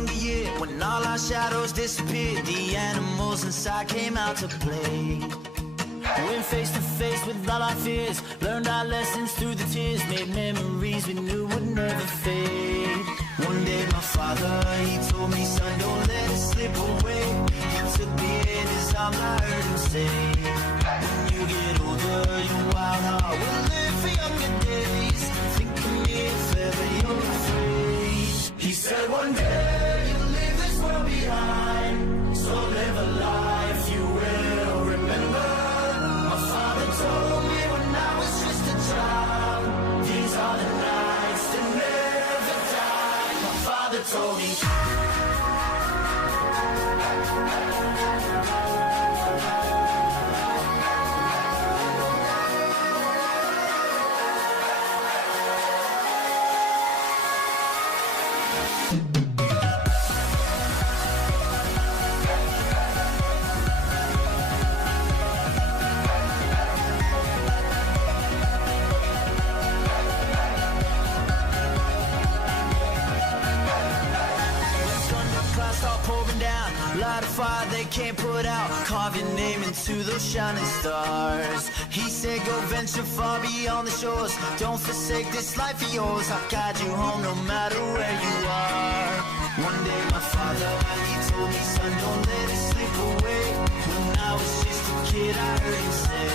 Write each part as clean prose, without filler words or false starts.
younger year, when all our shadows disappeared, the animals inside came out to play. Went face to face with all our fears, learned our lessons through the tears, made memories we knew would never fade. One day my father, he told me, son, don't let it slip away. He took me in his arms, I heard him say, when you get older, your wild heart will live for younger days. Think of me if ever you're afraid. He said one day you'll leave this world behind, so live a life you will remember. Father told me when I was just a child, these are the nights that never die. My father told me. Light a fire they can't put out, carve your name into those shining stars. He said go venture far beyond the shores, don't forsake this life of yours. I'll guide you home no matter where you are. One day my father, he told me, son, don't let it slip away. When I was just a kid I heard him say,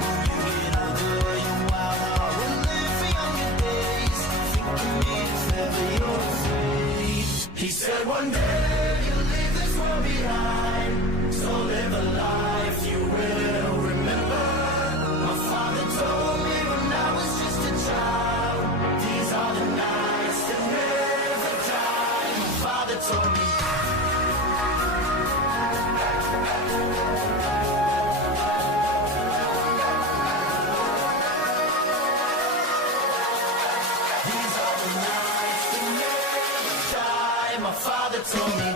when you get older your wild heart will live for younger days. Think of me if ever you're afraid. He said one day behind, so live a life you will remember. My father told me when I was just a child, these are the nights that never die. My father told me. These are the nights that never die. My father told me.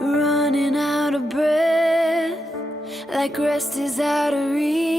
Running out of breath, like rest is out of reach.